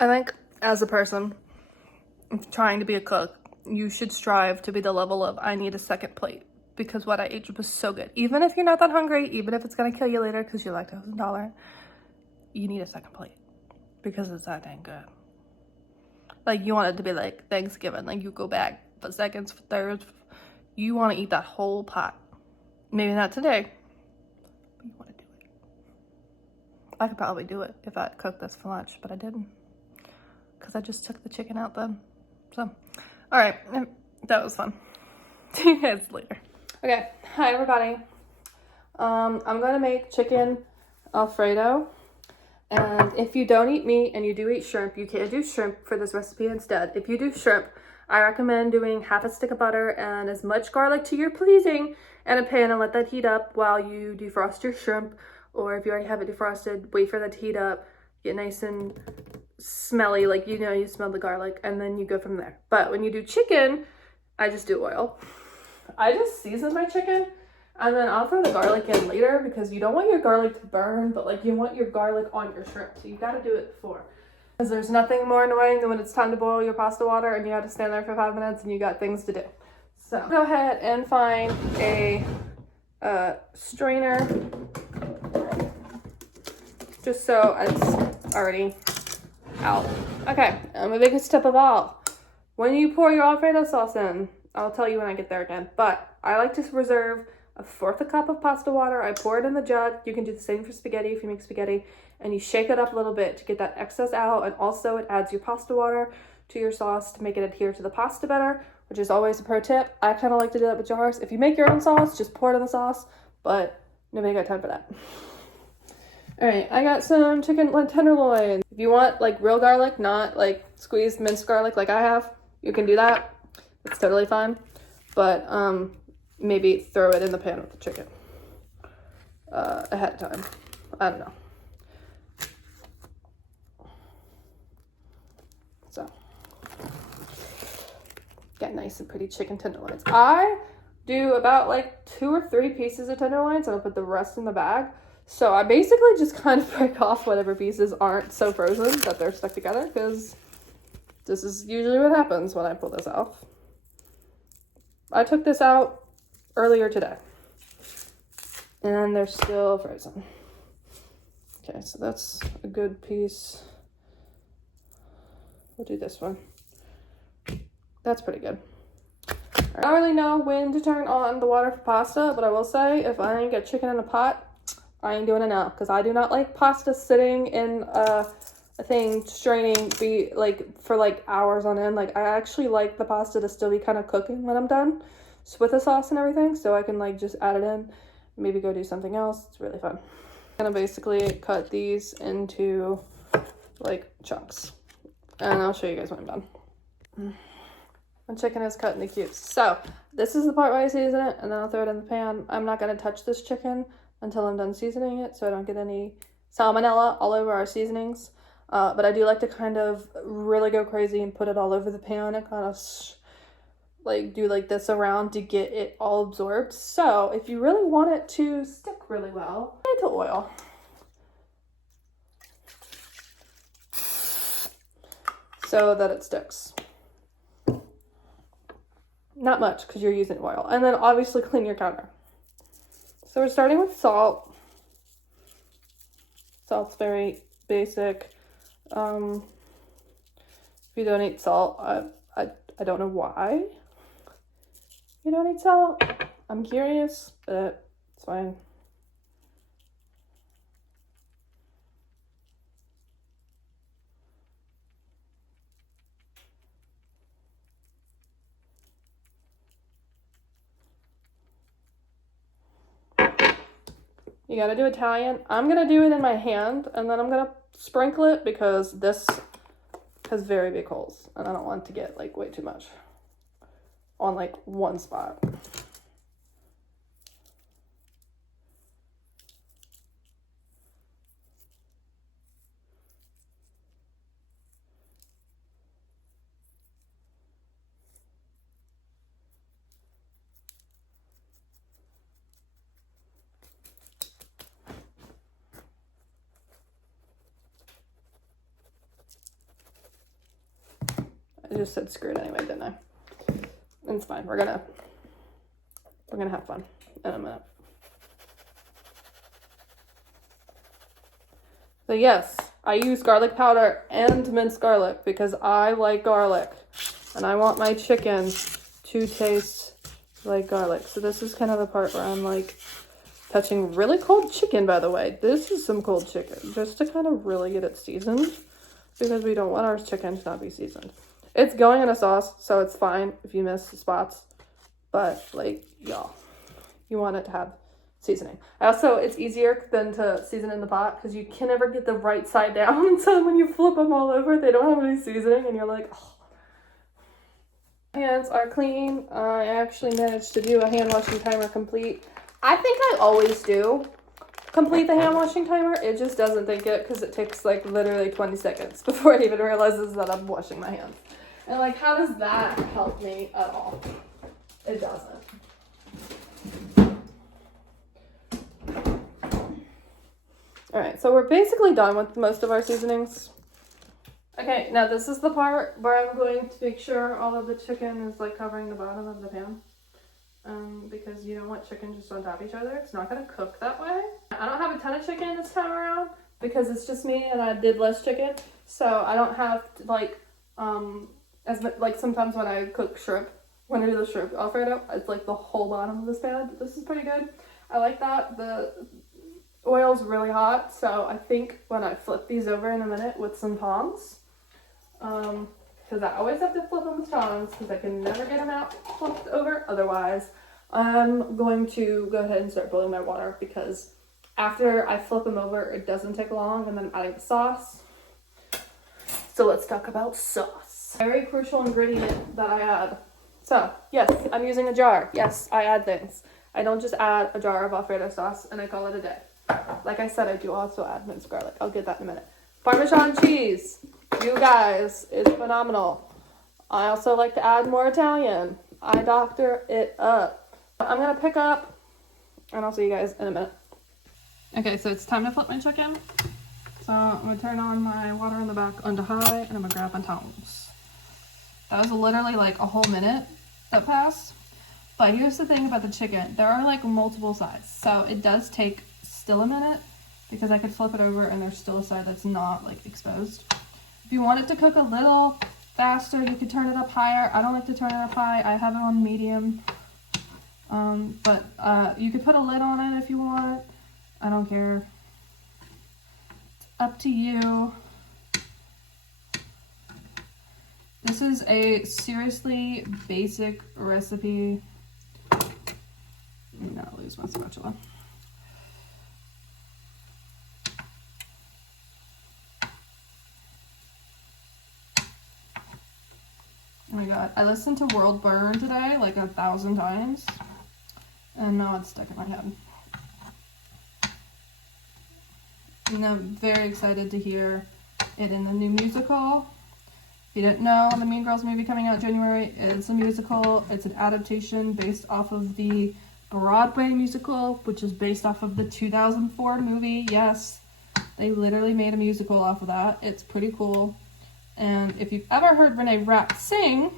I think as a person trying to be a cook, you should strive to be the level of I need a second plate, because what I ate was so good. Even if you're not that hungry, even if it's gonna kill you later because you're lactose intolerant, you need a second plate because it's that dang good. Like, you want it to be like Thanksgiving, like you go back for seconds, for thirds, you want to eat that whole pot. Maybe not today, but you want to do it. I could probably do it if I cooked this for lunch, but I didn't because I just took the chicken out then. So, all right, that was fun. See you guys later. Okay, hi everybody. I'm gonna make chicken Alfredo. And if you don't eat meat and you do eat shrimp, you can do shrimp for this recipe instead. If you do shrimp, I recommend doing half a stick of butter and as much garlic to your pleasing in a pan and let that heat up while you defrost your shrimp. Or if you already have it defrosted, wait for that to heat up, get nice and smelly, like you know you smell the garlic, and then you go from there. But when you do chicken, I just do oil. I just season my chicken. And then I'll throw the garlic in later because you don't want your garlic to burn, but like you want your garlic on your shrimp. So you got to do it before. Because there's nothing more annoying than when it's time to boil your pasta water and you have to stand there for 5 minutes and you got things to do. So go ahead and find a strainer just so it's already out. Okay, and the biggest tip of all, when you pour your Alfredo sauce in, I'll tell you when I get there again, but I like to reserve 1/4 cup of pasta water. I pour it in the jug. You can do the same for spaghetti if you make spaghetti, and you shake it up a little bit to get that excess out, and also it adds your pasta water to your sauce to make it adhere to the pasta better, which is always a pro tip. I kind of like to do that with jars. If you make your own sauce, just pour it in the sauce, but nobody got time for that. All right, I got some chicken tenderloin. If you want like real garlic, not like squeezed minced garlic like I have, you can do that. It's totally fine, but maybe throw it in the pan with the chicken ahead of time. I don't know. So, get nice and pretty chicken tenderloins. I do about like 2 or 3 pieces of tenderloins and I'll put the rest in the bag. So I basically just kind of break off whatever pieces aren't so frozen that they're stuck together, because this is usually what happens when I pull this off. I took this out earlier today and they're still frozen. Okay, so that's a good piece. We'll do this one. That's pretty good. I don't really know when to turn on the water for pasta, but I will say if I ain't got chicken in a pot, I ain't doing it now, because I do not like pasta sitting in a thing straining for like hours on end. Like, I actually like the pasta to still be kind of cooking when I'm done with the sauce and everything, so I can like just add it in, maybe go do something else. It's really fun. I'm gonna basically cut these into like chunks, and I'll show you guys when I'm done. My chicken is cut into cubes. So this is the part where I season it, and then I'll throw it in the pan. I'm not gonna touch this chicken until I'm done seasoning it, so I don't get any salmonella all over our seasonings. But I do like to kind of really go crazy and put it all over the pan and kind of like do like this around to get it all absorbed. So if you really want it to stick really well, add to oil. So that it sticks. Not much because you're using oil. And then obviously clean your counter. So we're starting with salt. Salt's very basic. If you don't eat salt, I don't know why you don't eat salt. I'm curious, but it's fine. You gotta do Italian. I'm gonna do it in my hand, and then I'm gonna sprinkle it because this has very big holes, and I don't want to get like way too much on like one spot. I just said screwed anyway, didn't I? It's fine. We're gonna have fun in a minute. So yes, I use garlic powder and minced garlic because I like garlic and I want my chicken to taste like garlic. So this is kind of the part where I'm like touching really cold chicken, by the way. This is some cold chicken just to kind of really get it seasoned because we don't want our chicken to not be seasoned. It's going in a sauce, so it's fine if you miss spots, but like, y'all, you want it to have seasoning. Also, it's easier than to season in the pot because you can never get the right side down. So when you flip them all over, they don't have any seasoning and you're like, oh. Hands are clean. I actually managed to do a hand washing timer complete. I think I always do complete the hand washing timer. It just doesn't think it because it takes like literally 20 seconds before it even realizes that I'm washing my hands. And like, how does that help me at all? It doesn't. All right, so we're basically done with most of our seasonings. Okay, now this is the part where I'm going to make sure all of the chicken is like covering the bottom of the pan. Because you don't want chicken just on top of each other. It's not gonna cook that way. I don't have a ton of chicken this time around because it's just me and I did less chicken. So I don't have like, as much, like sometimes when I cook shrimp, when I do the shrimp Alfredo, it's like the whole bottom of this pan, but this is pretty good. I like that. The oil's really hot, so I think when I flip these over in a minute with some tongs, because I always have to flip them with tongs because I can never get them out flipped over otherwise, I'm going to go ahead and start boiling my water because after I flip them over, it doesn't take long, and then I'm adding the sauce. So let's talk about sauce. Very crucial ingredient that I add. So yes, I'm using a jar. Yes, I add things. I don't just add a jar of Alfredo sauce and I call it a day. Like I said, I do also add minced garlic. I'll get that in a minute. Parmesan cheese, you guys, is phenomenal. I also like to add more Italian. I doctor it up. I'm gonna pick up, and I'll see you guys in a minute. Okay, so it's time to flip my chicken. So I'm gonna turn on my water in the back onto high, and I'm gonna grab my tongs. That was literally like a whole minute that passed. But here's the thing about the chicken. There are like multiple sides. So it does take still a minute because I could flip it over and there's still a side that's not like exposed. If you want it to cook a little faster, you could turn it up higher. I don't like to turn it up high. I have it on medium. But you could put a lid on it if you want. I don't care. It's up to you. This is a seriously basic recipe. Let me not lose my spatula. Oh my god, I listened to World Burn today like 1,000 times, and now it's stuck in my head. And I'm very excited to hear it in the new musical. If you didn't know, the Mean Girls movie coming out January is a musical. It's an adaptation based off of the Broadway musical, which is based off of the 2004 movie. Yes, they literally made a musical off of that. It's pretty cool. And if you've ever heard Renee Rapp sing,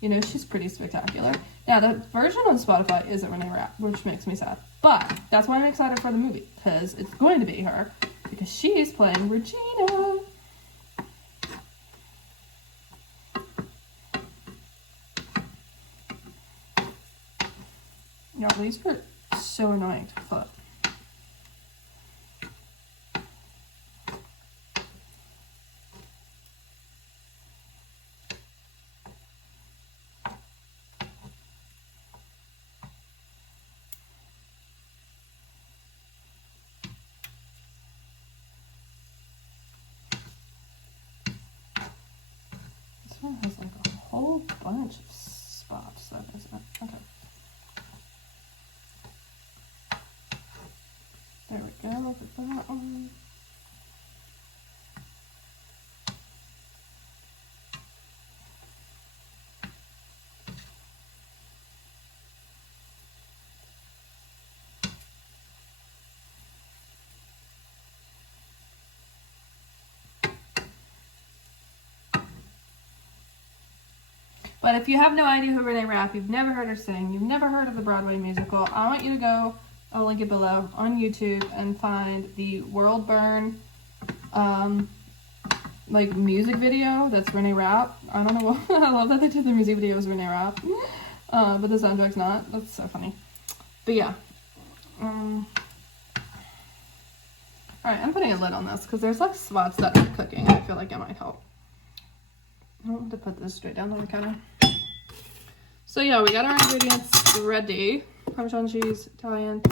you know she's pretty spectacular. Now, the version on Spotify isn't Renee Rapp, which makes me sad. But that's why I'm excited for the movie, because it's going to be her, because she's playing Regina. Y'all, these are so annoying to flip. This one has like a whole bunch of spots. That isn't it. Okay. There we go, look at that one. But if you have no idea who Renee Rapp, you've never heard her sing, you've never heard of the Broadway musical, I want you to go, I'll link it below, on YouTube and find the World Burn like music video. That's Renee Rapp. I don't know what, I love that they did the music video as Renee Rapp. But the soundtrack's not. That's so funny. But yeah. Alright, I'm putting a lid on this because there's like spots that are cooking. I feel like it might help. I want to put this straight down on the counter. So yeah, we got our ingredients ready. Parmesan cheese, Italian,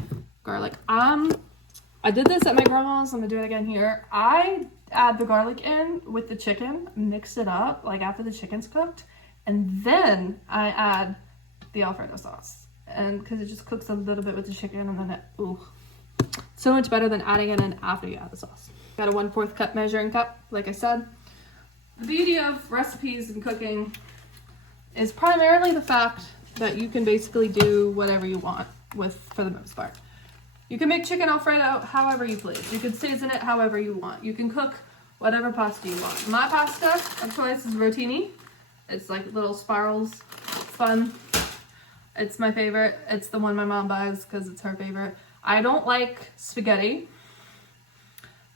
garlic. I did this at my grandma's. I'm gonna do it again here. I add the garlic in with the chicken, mix it up like after the chicken's cooked, and then I add the Alfredo sauce. And because it just cooks a little bit with the chicken, and then ooh, so much better than adding it in after you add the sauce. Got a 1/4 cup measuring cup, like I said. The beauty of recipes and cooking is primarily the fact that you can basically do whatever you want with, for the most part. You can make chicken Alfredo however you please. You can season it however you want. You can cook whatever pasta you want. My pasta of choice is rotini. It's like little spirals. It's fun. It's my favorite. It's the one my mom buys because it's her favorite. I don't like spaghetti.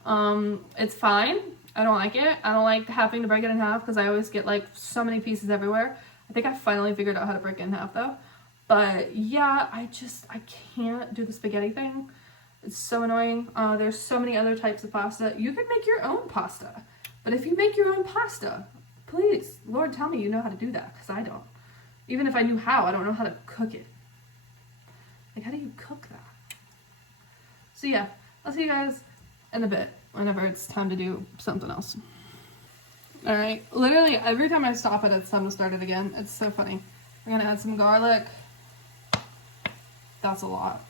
It's fine. I don't like it. I don't like having to break it in half because I always get like so many pieces everywhere. I think I finally figured out how to break it in half though. But yeah, I can't do the spaghetti thing. It's so annoying. There's so many other types of pasta. You can make your own pasta. But if you make your own pasta, please, Lord, tell me you know how to do that, because I don't. Even if I knew how, I don't know how to cook it. Like, how do you cook that? So yeah, I'll see you guys in a bit, whenever it's time to do something else. Alright, literally every time I stop it, it's time to start it again. It's so funny. We're gonna add some garlic. That's a lot.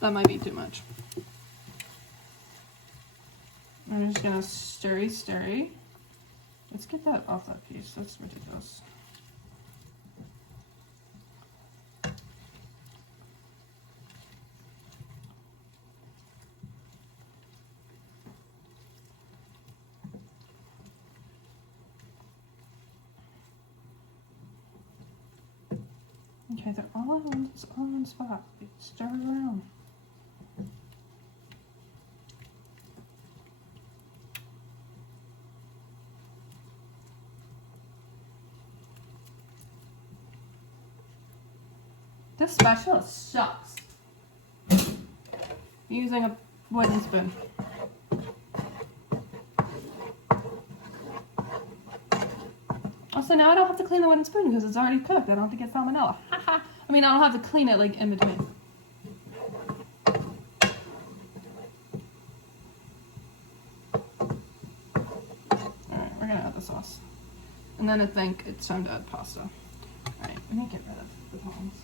That might be too much. I'm just gonna stirry. Let's get that off that piece. That's ridiculous. Okay, they're all in one spot. Stir it around. This spatula sucks. Using a wooden spoon. Also, now I don't have to clean the wooden spoon because it's already cooked. I don't have to get salmonella. I mean, I don't have to clean it like in between. Alright, we're gonna add the sauce. And then I think it's time to add pasta. Alright, let me get rid of the tongs.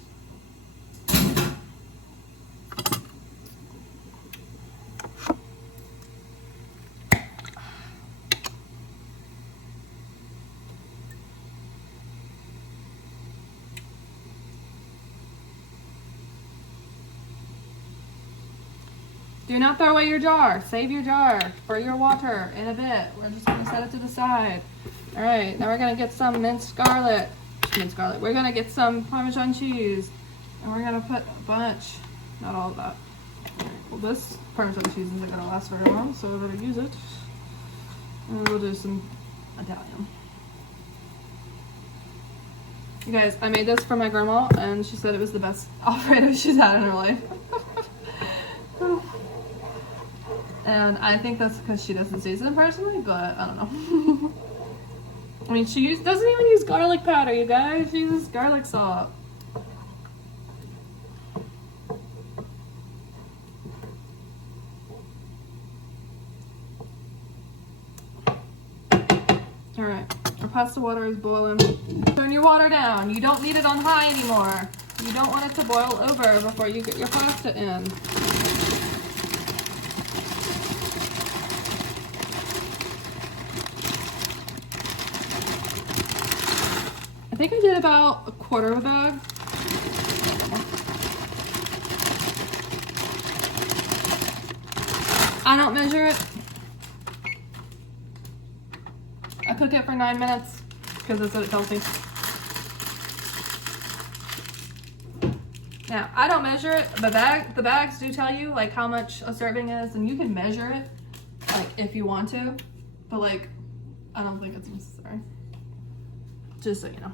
Do not throw away your jar. Save your jar for your water in a bit. We're just gonna set it to the side. All right, now we're gonna get some minced garlic. We're gonna get some Parmesan cheese, and we're gonna put a bunch, not all of that. All right, well, this Parmesan cheese isn't gonna last very long, so we better use it. And we'll do some Italian. You guys, I made this for my grandma, and she said it was the best Alfredo she's had in her life. And I think that's because she doesn't season it personally, but I don't know. I mean, she doesn't even use garlic powder, you guys. She uses garlic salt. Alright, our pasta water is boiling. Turn your water down. You don't need it on high anymore. You don't want it to boil over before you get your pasta in. I think I did about 1/4 of a bag. I don't measure it. I cook it for 9 minutes because that's what it tells me. Now, I don't measure it, but the bags do tell you like how much a serving is, and you can measure it like if you want to, but like I don't think it's necessary. Just so you know.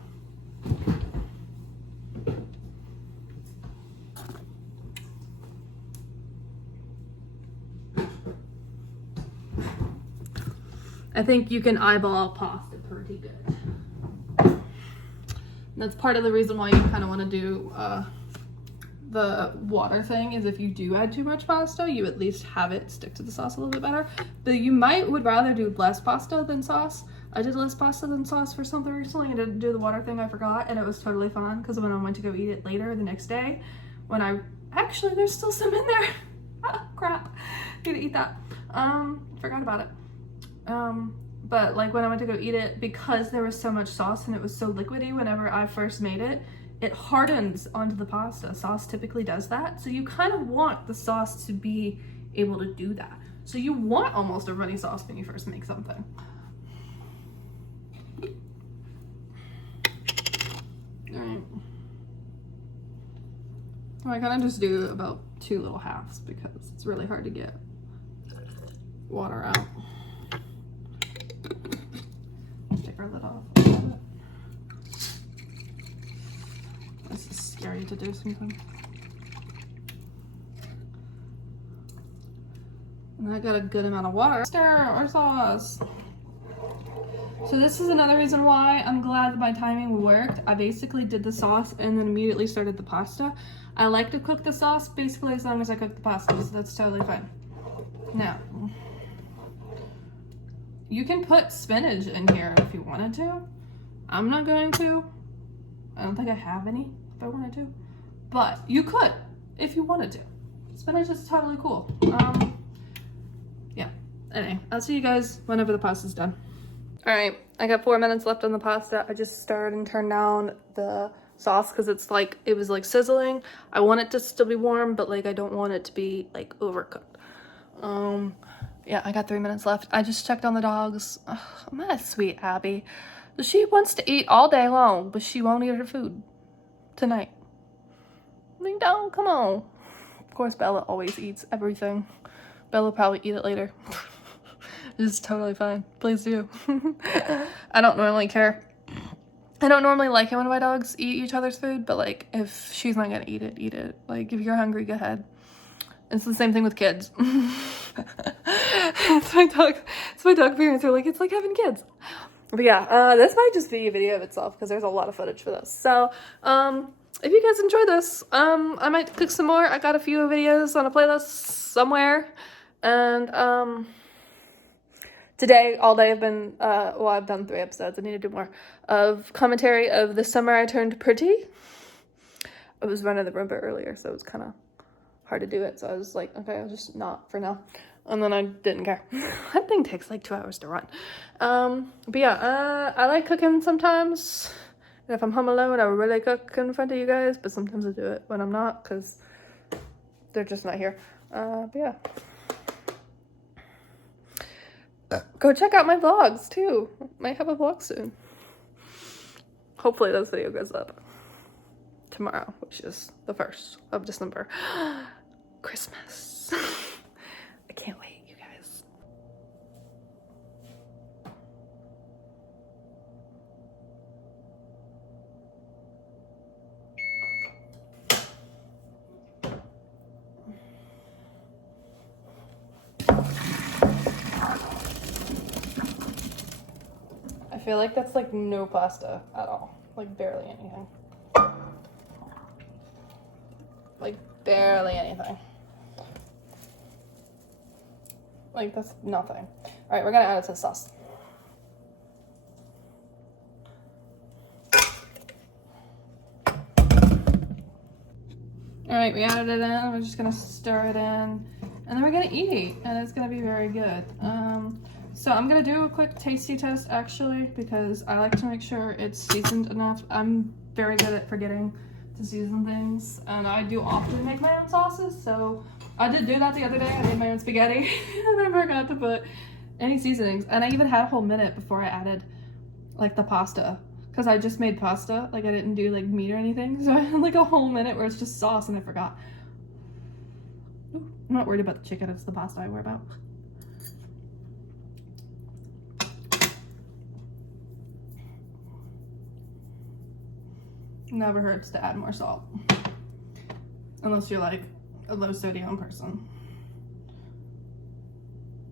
I think you can eyeball pasta pretty good. That's part of the reason why you kind of want to do the water thing, is if you do add too much pasta, you at least have it stick to the sauce a little bit better. But you would rather do less pasta than sauce. I did less pasta than sauce for something recently. I didn't do the water thing, I forgot, and it was totally fun because when I went to go eat it later the next day, actually there's still some in there. Ah, crap, need to eat that. Forgot about it. But like when I went to go eat it, because there was so much sauce and it was so liquidy whenever I first made it, it hardens onto the pasta. Sauce typically does that. So you kind of want the sauce to be able to do that. So you want almost a runny sauce when you first make something. All right. Well, I kind of just do about 2 little halves because it's really hard to get water out. Take our lid off a little bit. This is scary to do something. And I got a good amount of water. Stir our sauce. So this is another reason why I'm glad that my timing worked. I basically did the sauce and then immediately started the pasta. I like to cook the sauce basically as long as I cook the pasta, so that's totally fine. Now, you can put spinach in here if you wanted to. I'm not going to. I don't think I have any if I wanted to. But you could if you wanted to. Spinach is totally cool. Yeah. Anyway, I'll see you guys whenever the pasta's done. All right, I got 4 minutes left on the pasta. I just stirred and turned down the sauce because it was like sizzling. I want it to still be warm, but like I don't want it to be like overcooked. Yeah, I got 3 minutes left. I just checked on the dogs. Ugh, my sweet Abby. She wants to eat all day long, but she won't eat her food tonight. Like, no, come on. Of course, Bella always eats everything. Bella will probably eat it later. It's totally fine. Please do. I don't normally care. I don't normally like it when my dogs eat each other's food, but like if she's not gonna eat it, eat it. Like if you're hungry, go ahead. It's the same thing with kids. It's my dog parents are like, it's like having kids. But yeah, this might just be a video of itself because there's a lot of footage for this. So if you guys enjoy this, I might cook some more. I got a few videos on a playlist somewhere, and today, all day, I've been, I've done 3 episodes. I need to do more of commentary of the summer I turned pretty. I was running the Roomba earlier, so it was kind of hard to do it. So I was like, okay, I'll just not for now. And then I didn't care. That thing takes like 2 hours to run. But yeah, I like cooking sometimes. And if I'm home alone, I really cook in front of you guys. But sometimes I do it when I'm not because they're just not here. But yeah. Go check out my vlogs too. Might have a vlog soon. Hopefully this video goes up tomorrow, which is the 1st of December. Christmas. I can't wait, you guys. I feel like that's like no pasta at all. Like barely anything. Like barely anything. Like that's nothing. All right, we're gonna add it to the sauce. All right, we added it in. We're just gonna stir it in, and then we're gonna eat, and it's gonna be very good. So I'm gonna do a quick tasty test actually, because I like to make sure it's seasoned enough. I'm very good at forgetting to season things, and I do often make my own sauces, so I did do that the other day. I made my own spaghetti and I forgot to put any seasonings, and I even had a whole minute before I added like the pasta, because I just made pasta. Like I didn't do like meat or anything. So I had like a whole minute where it's just sauce and I forgot. Ooh, I'm not worried about the chicken, it's the pasta I worry about. Never hurts to add more salt. Unless you're like a low sodium person.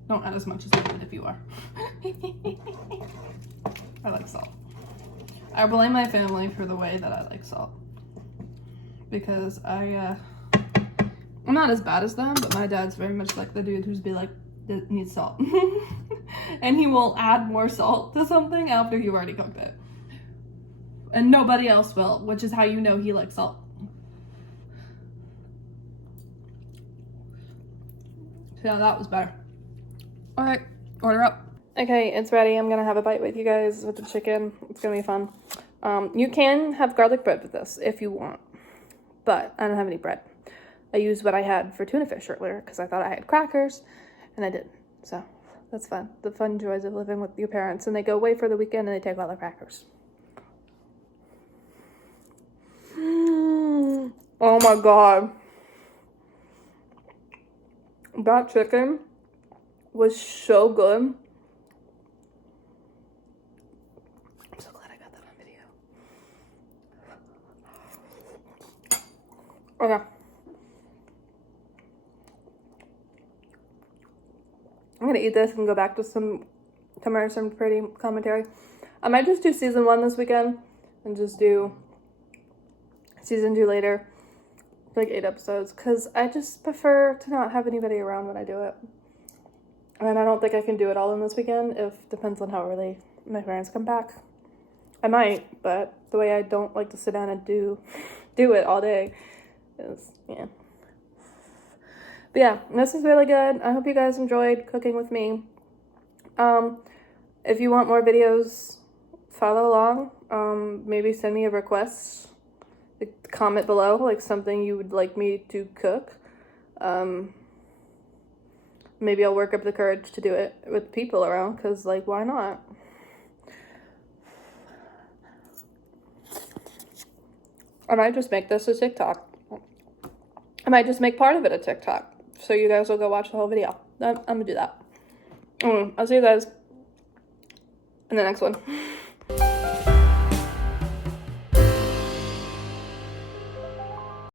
Don't add as much as I would if you are. I like salt. I blame my family for the way that I like salt. Because I'm not as bad as them, but my dad's very much like the dude who's be like, it needs salt. And he will add more salt to something after you've already cooked it. And nobody else will, which is how you know he likes salt. So yeah, that was better. All right, order up. Okay, it's ready. I'm gonna have a bite with you guys with the chicken. It's gonna be fun. You can have garlic bread with this if you want, but I don't have any bread. I used what I had for tuna fish earlier because I thought I had crackers, and I didn't. So that's fun. The fun joys of living with your parents, and they go away for the weekend and they take all the crackers. Oh my god. That chicken was so good. I'm so glad I got that on video. Okay. I'm gonna eat this and go back to some pretty commentary. I might just do season 1 this weekend and just do season 2 later, like 8 episodes, because I just prefer to not have anybody around when I do it. And I don't think I can do it all in this weekend. Depends on how early my parents come back. I might, but the way I don't like to sit down and do it all day is, yeah. But yeah, this is really good. I hope you guys enjoyed cooking with me. If you want more videos, follow along. Maybe send me a request. Comment below, like something you would like me to cook. Maybe I'll work up the courage to do it with people around, because, like, why not? I might just make this a TikTok. I might just make part of it a TikTok, so you guys will go watch the whole video. I'm gonna do that. I'll see you guys in the next one.